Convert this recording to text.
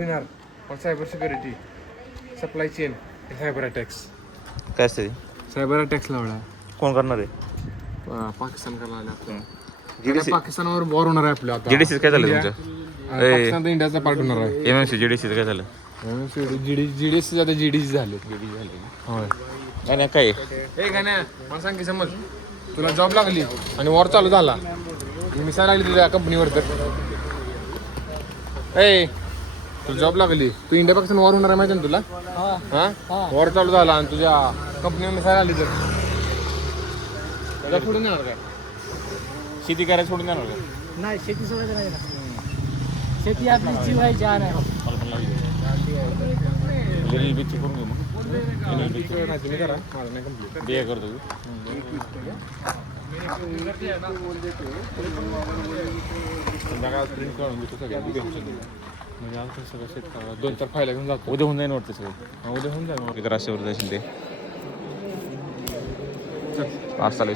cyber security supply chain cyber attacks काय असते cyber attacks लावला कोण करणार आहे पाकिस्तान करायला आपल्याला GDC पाकिस्तानवर वॉर होणार आहे आपल्या आता GDC काय झालं तुमचं पाकिस्तान तर इंडियाचा पार्ट होणार आहे MMC GDC काय झालं जीडीसी आता जीडीसी झाले होय आणि काय हे गाण्या मला सांग की समज तुला जॉब लागली आणि वॉर चालू झाला मिसाईल लागली तुझ्या कंपनीवर तर ए तुला जॉब लागली तू इंडिया पाकिस्तान वॉर होणार आहे माहिती ना तुला हा वॉर चालू झाला आणि तुझ्या कंपनीवर मिसाईल आली तर त्याला सोडून येणार काय शेती करायला सोडून जाणार का नाही शेती सोडायचं नाही ना शेती आपली जीव आहे जान आहे LLB करून घेऊ मग तुम्ही करा माझं नाही कंप्लीट DA करतो संध्याकाळ प्रिंट काढून घेतो सगळ्या म्हणजे आमचं सगळं शेतकऱ्याला 2-4 फायला घेऊन जातो उद्या होऊन जाईन वाटतं सगळं उद्या होऊन जाईल एक राष्ट्रवर जाशील ते 5 साल